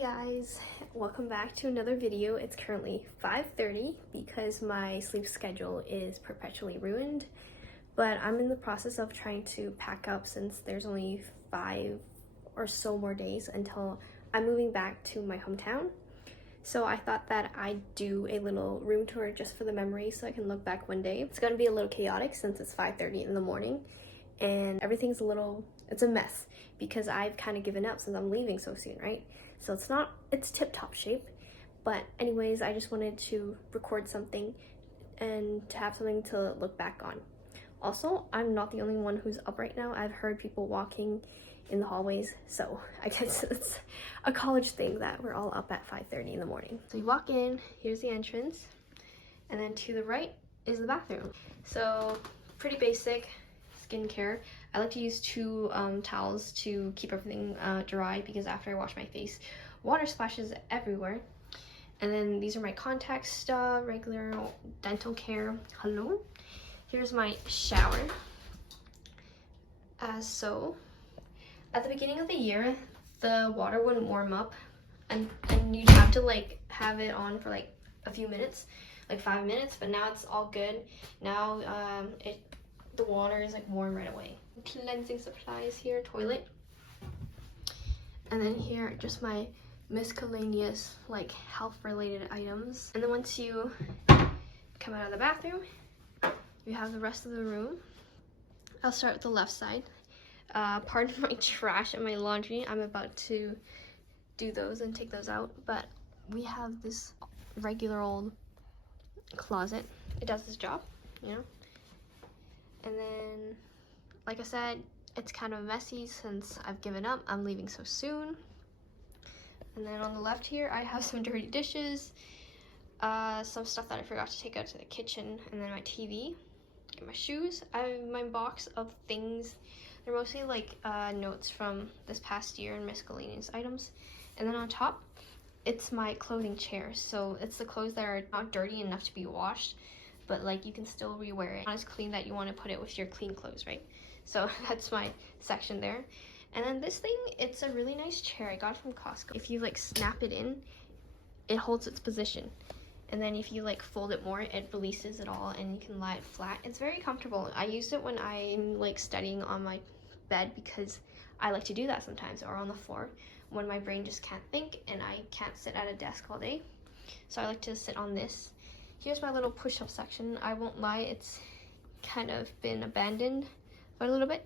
Hey guys, welcome back to another video. It's currently 5:30 because my sleep schedule is perpetually ruined, but I'm in the process of trying to pack up since there's only 5 or so more days until I'm moving back to my hometown. So I thought that I'd do a little room tour just for the memory so I can look back one day. It's gonna be a little chaotic since it's 5:30 in the morning and everything's it's a mess because I've kind of given up since I'm leaving so soon, right? So it's tip-top shape. But anyways, I just wanted to record something and to have something to look back on. Also, I'm not the only one who's up right now. I've heard people walking in the hallways, so I guess it's a college thing that we're all up at 5:30 in the morning. So you walk in, here's the entrance, and then to the right is the bathroom. So pretty basic skincare. I like to use two towels to keep everything dry because after I wash my face, water splashes everywhere. And then these are my contacts, regular dental care. Hello. Here's my shower. As so, at the beginning of the year, the water wouldn't warm up, and you'd have to like have it on for like a few minutes, like 5 minutes. But now it's all good. Now the water is like warm right away. Cleansing supplies here, toilet, and then here just my miscellaneous like health related items. And then once you come out of the bathroom, you have the rest of the room. I'll start with the left side. Pardon my trash and my laundry. I'm about to do those and take those out, but we have this regular old closet. It does this job, you know. And then, like I said, it's kind of messy since I've given up. I'm leaving so soon. And then on the left here, I have some dirty dishes, some stuff that I forgot to take out to the kitchen, and then my TV, and my shoes. I have my box of things. They're mostly like notes from this past year and miscellaneous items. And then on top, it's my clothing chair. So it's the clothes that are not dirty enough to be washed, but like you can still rewear it. Not as clean that you want to put it with your clean clothes, right? So that's my section there. And then this thing, it's a really nice chair I got from Costco. If you like snap it in, it holds its position. And then if you like fold it more, it releases it all and you can lie it flat. It's very comfortable. I use it when I'm like studying on my bed because I like to do that sometimes, or on the floor when my brain just can't think and I can't sit at a desk all day. So I like to sit on this. Here's my little push-up section. I won't lie, it's kind of been abandoned for a little bit.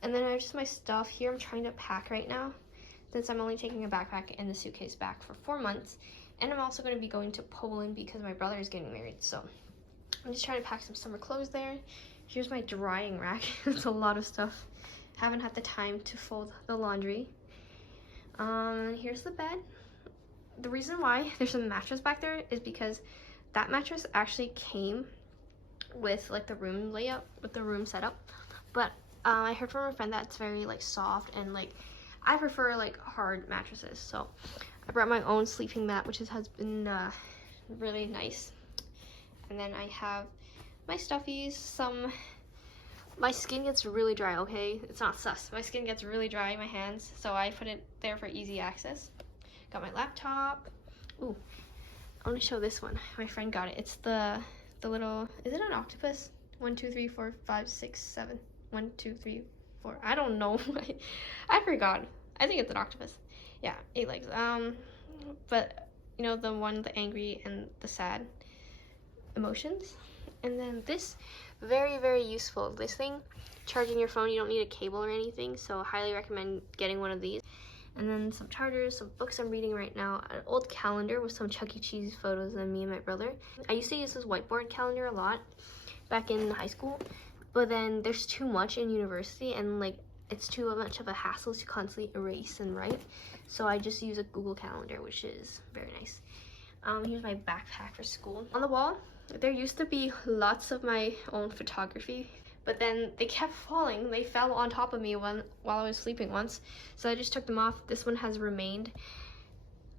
And then I have just my stuff here. I'm trying to pack right now since I'm only taking a backpack and the suitcase back for 4 months. And I'm also going to be going to Poland because my brother is getting married. So I'm just trying to pack some summer clothes there. Here's my drying rack. It's a lot of stuff. Haven't had the time to fold the laundry. Here's the bed. The reason why there's a mattress back there is because that mattress actually came with like the room layout, with the room setup. But I heard from a friend that it's very like soft, and like I prefer like hard mattresses. So I brought my own sleeping mat, which has been really nice. And then I have my stuffies, my skin gets really dry, okay? It's not sus. My skin gets really dry in my hands, so I put it there for easy access. Got my laptop. Ooh, I want to show this one. My friend got it. It's the little, is it an octopus? 1, 2, 3, 4, 5, 6, 7. 1, 2, 3, 4. I don't know. I forgot. I think it's an octopus. Yeah, 8 legs. But you know, the one, the angry and the sad emotions. And then this, very, very useful. This thing, charging your phone, you don't need a cable or anything, so highly recommend getting one of these. And then some chargers, some books I'm reading right now, an old calendar with some Chuck E. Cheese photos of me and my brother. I used to use this whiteboard calendar a lot back in high school, but then there's too much in university and like it's too much of a hassle to constantly erase and write. So I just use a Google Calendar, which is very nice. Here's my backpack for school. On the wall, there used to be lots of my own photography, but then they kept falling. They fell on top of me while I was sleeping once, so I just took them off. This one has remained.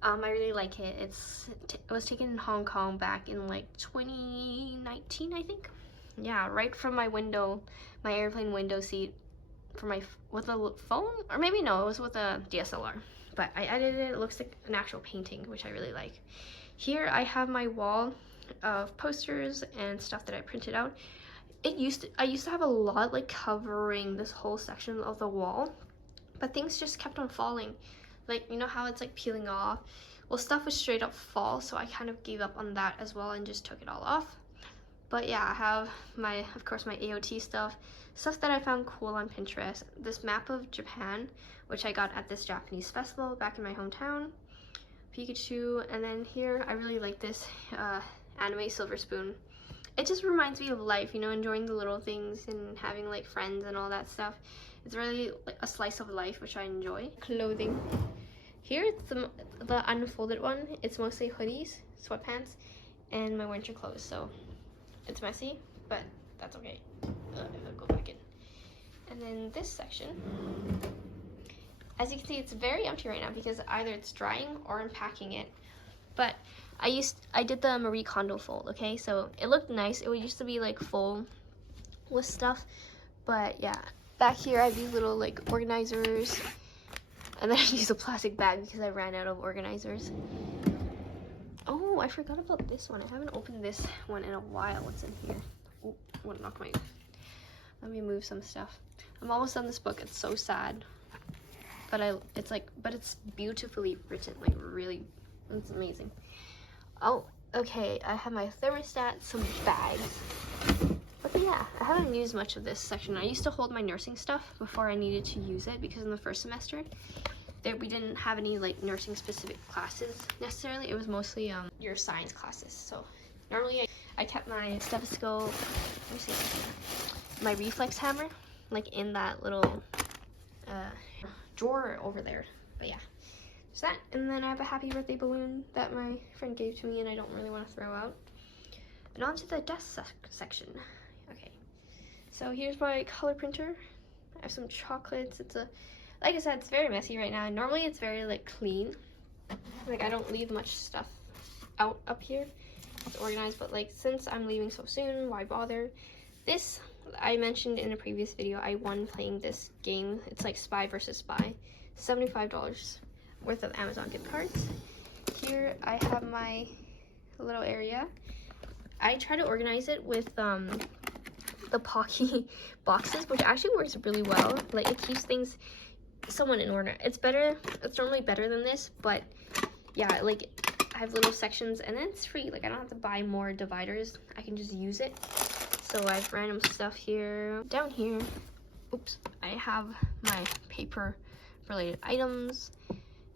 I really like it. It was taken in Hong Kong back in like 2019, I think. Yeah, right from my window, my airplane window seat, with a phone, or maybe no, it was with a DSLR. but I edited it. It looks like an actual painting, which I really like. Here I have my wall of posters and stuff that I printed out. I used to have a lot like covering this whole section of the wall, but things just kept on falling. Like, you know how it's like peeling off? Well, stuff was straight up fall, so I kind of gave up on that as well and just took it all off. But yeah, I have my, of course, my AOT stuff that I found cool on Pinterest. This map of Japan, which I got at this Japanese festival back in my hometown. Pikachu, and then here I really like this anime silver spoon. It just reminds me of life, you know, enjoying the little things and having like friends and all that stuff. It's really like a slice of life, which I enjoy. Clothing. Here it's the unfolded one. It's mostly hoodies, sweatpants, and my winter clothes. So it's messy, but that's okay. I'll go back in. And then this section, as you can see, it's very empty right now because either it's drying or I'm packing it. But I did the Marie Kondo fold, okay? So it looked nice. It used to be like full with stuff, but yeah. Back here I have these little like organizers, and then I use a plastic bag because I ran out of organizers. Oh, I forgot about this one. I haven't opened this one in a while. What's in here? Oh, I want to knock my... Let me move some stuff. I'm almost done this book. It's so sad. But it's beautifully written. Like, really, it's amazing. Oh, okay. I have my thermostat, some bags. But yeah, I haven't used much of this section. I used to hold my nursing stuff before I needed to use it because in the first semester, we didn't have any like nursing specific classes necessarily. It was mostly your science classes. So normally I kept my stethoscope, let me see, my reflex hammer, like in that little drawer over there. But yeah, there's that. And then I have a happy birthday balloon that my friend gave to me and I don't really want to throw out. And on to the desk section. Okay, so here's my color printer. I have some chocolates. Like I said, it's very messy right now. Normally it's very like clean. Like I don't leave much stuff out up here. It's organized, but like since I'm leaving so soon, why bother? This, I mentioned in a previous video, I won playing this game. It's like Spy versus Spy. $75 worth of Amazon gift cards. Here I have my little area. I try to organize it with the Pocky boxes, which actually works really well. Like it keeps things somewhat in order. It's normally better than this, but yeah, like I have little sections and then it's free. Like I don't have to buy more dividers. I can just use it. So I have random stuff here. Down here, oops, I have my paper related items.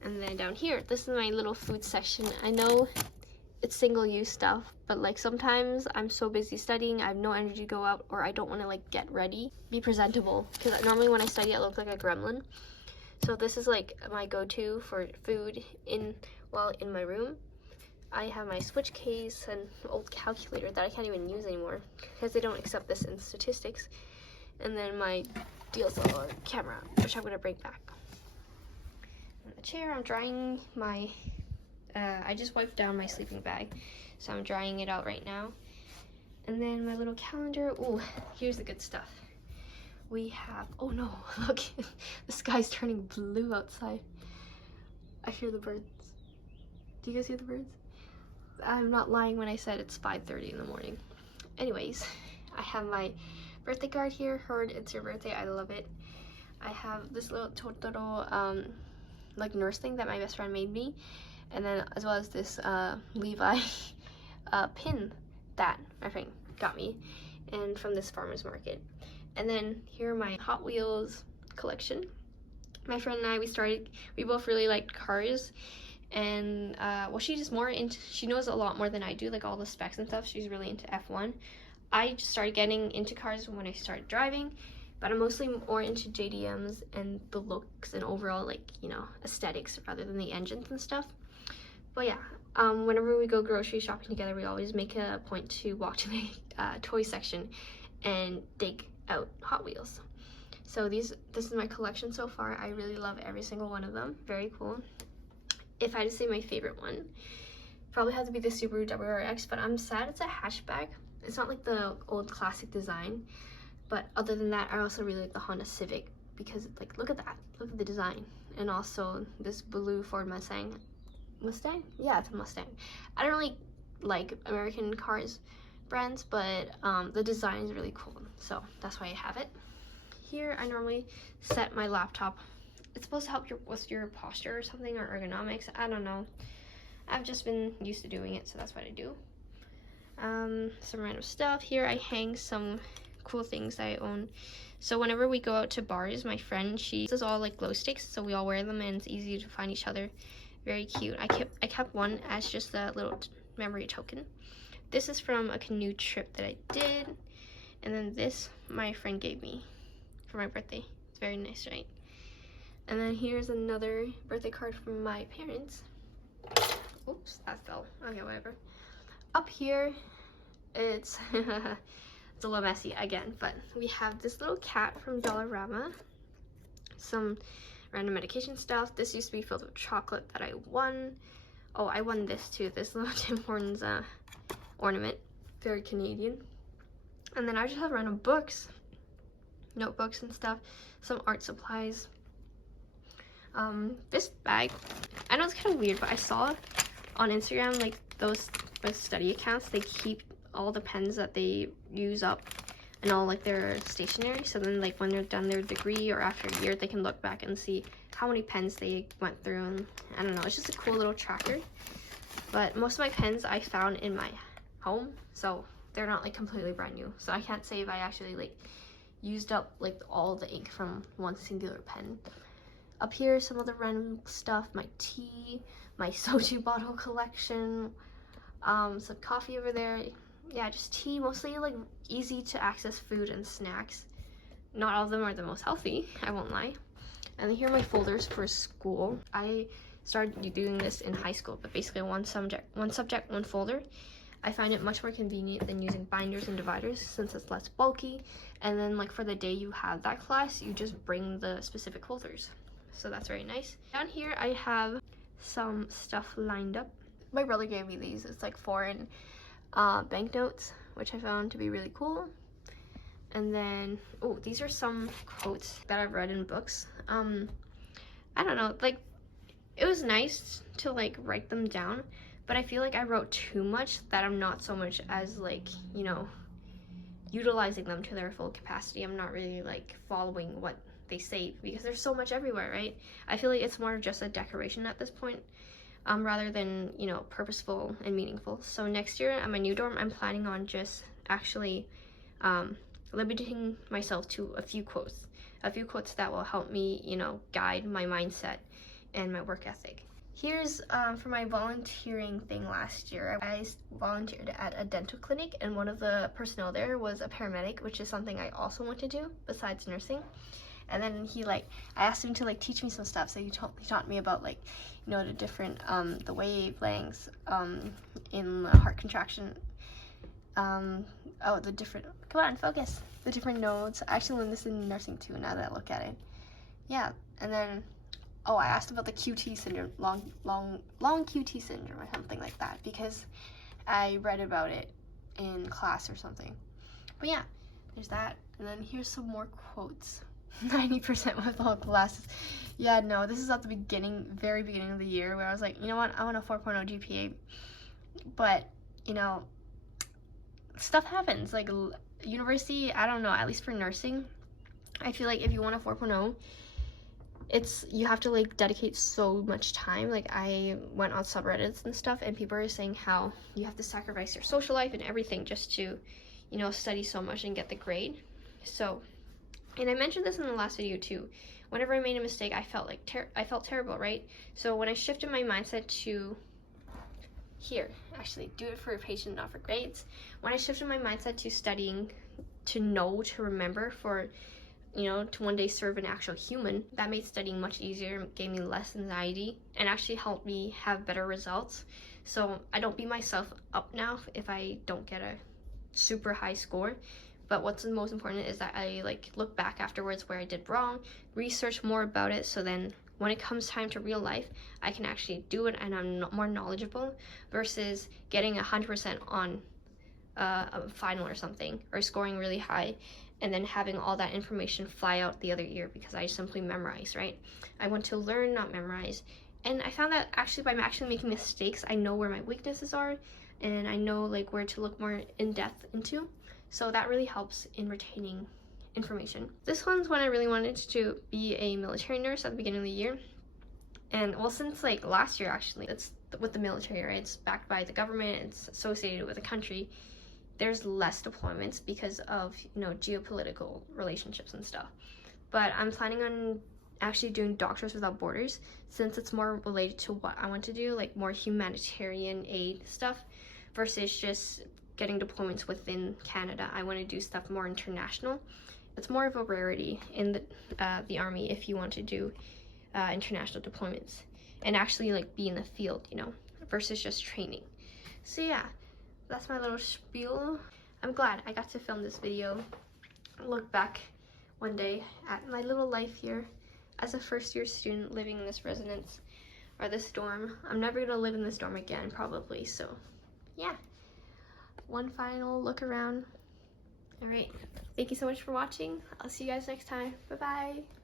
And then down here, this is my little food section. I know it's single-use stuff, but like sometimes I'm so busy studying, I have no energy to go out, or I don't want to like get ready, be presentable, because normally when I study I look like a gremlin. So this is like my go-to for food while in my room. I have my switch case and old calculator that I can't even use anymore because they don't accept this in statistics, and then my DSLR camera, which I'm going to bring back. On the chair, I'm drying my I just wiped down my sleeping bag, so I'm drying it out right now. And then my little calendar. Ooh, here's the good stuff. We have, oh no, look, the sky's turning blue outside. I hear the birds. Do you guys hear the birds? I'm not lying when I said it's 5:30 in the morning. Anyways, I have my birthday card here. Heard it's your birthday, I love it. I have this little Totoro like nurse thing that my best friend made me. And then as well as this Levi pin that my friend got me, and from this farmer's market. And then here are my Hot Wheels collection. My friend and I, we both really liked cars, and well, she knows a lot more than I do, like all the specs and stuff. She's really into F1. I just started getting into cars when I started driving, but I'm mostly more into JDMs and the looks and overall, like, you know, aesthetics rather than the engines and stuff. But yeah, whenever we go grocery shopping together, we always make a point to walk to the toy section and dig out Hot Wheels. So this is my collection so far. I really love every single one of them. Very cool. If I had to say my favorite one, probably has to be the Subaru WRX, but I'm sad it's a hatchback. It's not like the old classic design. But other than that, I also really like the Honda Civic because, like, look at that. Look at the design. and also this blue Ford Mustang. Yeah, it's a Mustang. I don't really like American cars brands, but the design is really cool, so that's why I have it. Here I normally set my laptop. It's supposed to help with your posture or something, or ergonomics, I don't know. I've just been used to doing it, so that's what I do. Some random stuff. Here I hang some cool things that I own. So whenever we go out to bars, my friend, she does all like glow sticks, so we all wear them and it's easy to find each other. Very cute. I kept one as just a little memory token. This is from a canoe trip that I did, and then this my friend gave me for my birthday. It's very nice, right? And then here's another birthday card from my parents. Oops, that fell. Okay, whatever. Up here, it's it's a little messy again, but we have this little cat from Dollarama. Some random medication stuff. This used to be filled with chocolate that I won. Oh, I won this too. This little Tim Hortons ornament. Very Canadian. And then I just have random books, notebooks and stuff. Some art supplies. This bag, I know it's kind of weird, but I saw on Instagram, like those study accounts, they keep all the pens that they use up and all like their stationery, so then like when they're done their degree or after a year, they can look back and see how many pens they went through. And I don't know, it's just a cool little tracker. But most of my pens I found in my home, so they're not like completely brand new, so I can't say if I actually like used up like all the ink from one singular pen. Up here, some other random stuff, my tea, my soju bottle collection, some coffee over there. Yeah, just tea, mostly like easy to access food and snacks. Not all of them are the most healthy, I won't lie. And then here are my folders for school. I started doing this in high school, but basically one subject, one folder. I find it much more convenient than using binders and dividers since it's less bulky. And then like for the day you have that class, you just bring the specific folders. So that's very nice. Down here I have some stuff lined up. My brother gave me these. It's like foreign banknotes, which I found to be really cool. And then, oh, these are some quotes that I've read in books. I don't know, like, it was nice to like write them down, but I feel like I wrote too much that I'm not so much as like, you know, utilizing them to their full capacity. I'm not really like following what they say because there's so much everywhere, right? I feel like it's more of just a decoration at this point, rather than, you know, purposeful and meaningful. So next year at my new dorm, I'm planning on just actually limiting myself to a few quotes that will help me, you know, guide my mindset and my work ethic. Here's for my volunteering thing last year. I volunteered at a dental clinic, and one of the personnel there was a paramedic, which is something I also want to do besides nursing. And then I asked him to like teach me some stuff, so he taught me about like, you know, the different the wavelengths in the heart contraction. Oh, the different, come on, focus. The different nodes. I actually learned this in nursing too, now that I look at it. Yeah, and then, oh, I asked about the QT syndrome, long QT syndrome or something like that, because I read about it in class or something. But yeah, there's that. And then here's some more quotes. 90% with all classes. Yeah, no, this is at the very beginning of the year, where I was like, you know what, I want a 4.0 GPA. But, you know, stuff happens. Like, university, I don't know, at least for nursing, I feel like if you want a 4.0, you have to like dedicate so much time. Like, I went on subreddits and stuff, and people are saying how you have to sacrifice your social life and everything just to, you know, study so much and get the grade. So, and I mentioned this in the last video too, whenever I made a mistake, I felt like I felt terrible, right? So when I shifted my mindset to here, actually, do it for a patient, not for grades. When I shifted my mindset to studying, to know, to remember, for, you know, to one day serve an actual human, that made studying much easier, gave me less anxiety, and actually helped me have better results. So I don't beat myself up now if I don't get a super high score. But what's most important is that I like look back afterwards where I did wrong, research more about it, so then when it comes time to real life, I can actually do it and I'm more knowledgeable, versus getting 100% on a final or something, or scoring really high and then having all that information fly out the other ear because I simply memorize, right? I want to learn, not memorize. And I found that actually by actually making mistakes, I know where my weaknesses are, and I know like where to look more in depth into. So that really helps in retaining information. This one's when I really wanted to be a military nurse at the beginning of the year. And well, since like last year actually, it's with the military, right? It's backed by the government, it's associated with a country. There's less deployments because of, you know, geopolitical relationships and stuff. But I'm planning on actually doing Doctors Without Borders, since it's more related to what I want to do, like more humanitarian aid stuff versus just getting deployments within Canada. I want to do stuff more international. It's more of a rarity in the Army if you want to do international deployments and actually like be in the field, you know, versus just training. So yeah, that's my little spiel. I'm glad I got to film this video, look back one day at my little life here as a first-year student living in this residence or this dorm. I'm never gonna live in this dorm again probably, so yeah, one final look around. All right, thank you so much for watching. I'll see you guys next time. Bye bye.